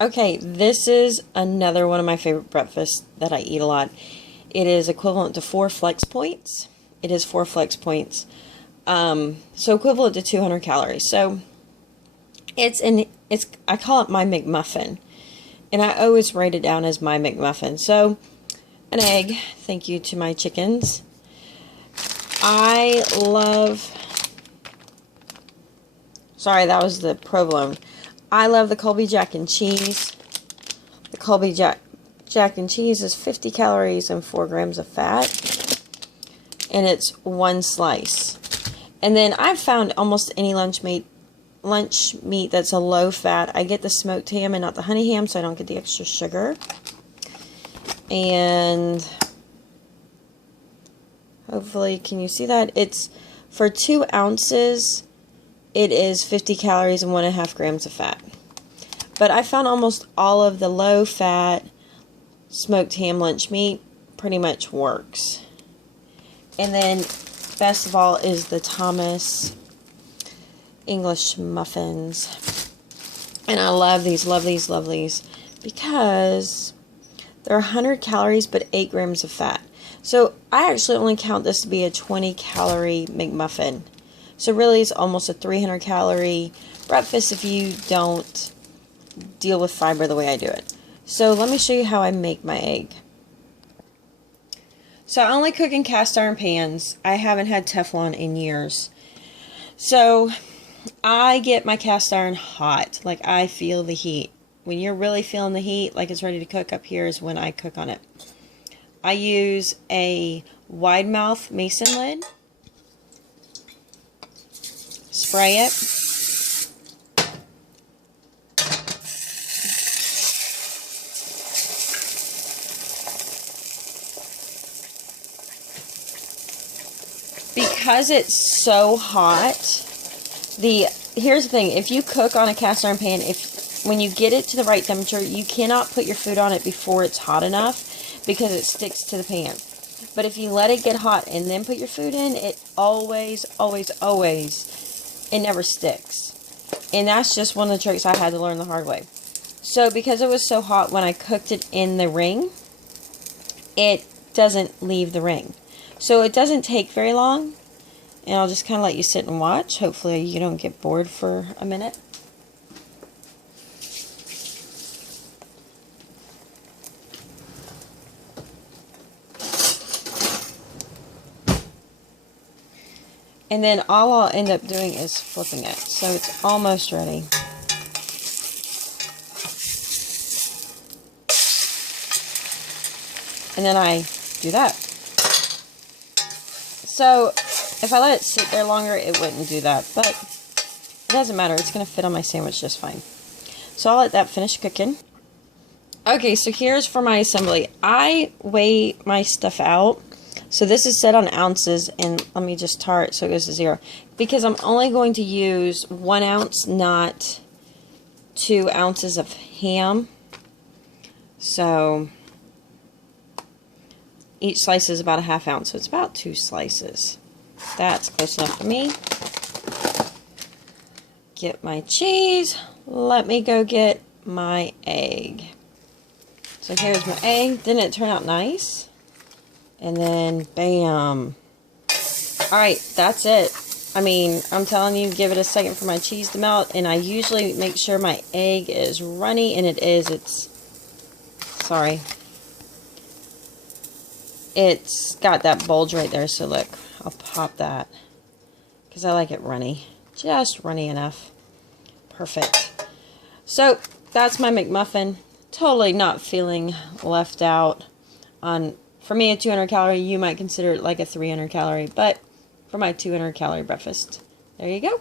Okay, this is another one of my favorite breakfasts that I eat a lot. It is equivalent to 4 flex points. It is 4 flex points. So equivalent to 200 calories. So I call it my Mcmuffin. And I always write it down as my Mcmuffin. So an egg, thank you to my chickens. Sorry, that was the provolone. I love the Colby Jack and Cheese. The Colby Jack and Cheese is 50 calories and 4 grams of fat. And it's 1 slice. And then I've found almost any lunch meat that's a low fat. I get the smoked ham and not the honey ham, so I don't get the extra sugar. And hopefully, can you see that? It's for 2 ounces. It is 50 calories and 1.5 grams of fat. But I found almost all of the low-fat smoked ham lunch meat pretty much works. And then, best of all, is the Thomas English muffins. And I love these, because they're 100 calories but 8 grams of fat. So I actually only count this to be a 20-calorie McMuffin. So really it's almost a 300-calorie breakfast if you don't deal with fiber the way I do it. So let me show you how I make my egg. So I only cook in cast iron pans. I haven't had Teflon in years. So I get my cast iron hot. Like, I feel the heat. When you're really feeling the heat, like it's ready to cook, up here is when I cook on it. I use a wide mouth mason lid. Spray it. Because it's so hot, here's the thing, if you cook on a cast iron pan, when you get it to the right temperature, you cannot put your food on it before it's hot enough because it sticks to the pan. But if you let it get hot and then put your food in, it always, it never sticks. And that's just one of the tricks I had to learn the hard way. So because it was so hot when I cooked it in the ring, it doesn't leave the ring. So it doesn't take very long. And I'll just kind of let you sit and watch. Hopefully you don't get bored for a minute. And then all I'll end up doing is flipping it. So it's almost ready. And then I do that. So if I let it sit there longer, it wouldn't do that. But it doesn't matter. It's going to fit on my sandwich just fine. So I'll let that finish cooking. Okay, so here's for my assembly. I weigh my stuff out. So this is set on ounces, and let me just tar it so it goes to 0. Because I'm only going to use 1 ounce, not 2 ounces of ham. So each slice is about a ½ ounce, so it's about 2 slices. That's close enough for me. Get my cheese. Let me go get my egg. So here's my egg. Didn't it turn out nice? And then, bam. Alright, that's it. I mean, I'm telling you, give it a second for my cheese to melt. And I usually make sure my egg is runny, and it is. Sorry. It's got that bulge right there, so look. I'll pop that. Because I like it runny. Just runny enough. Perfect. So, that's my McMuffin. Totally not feeling left out on... For me, a 200 calorie, you might consider it like a 300 calorie, but for my 200 calorie breakfast, there you go.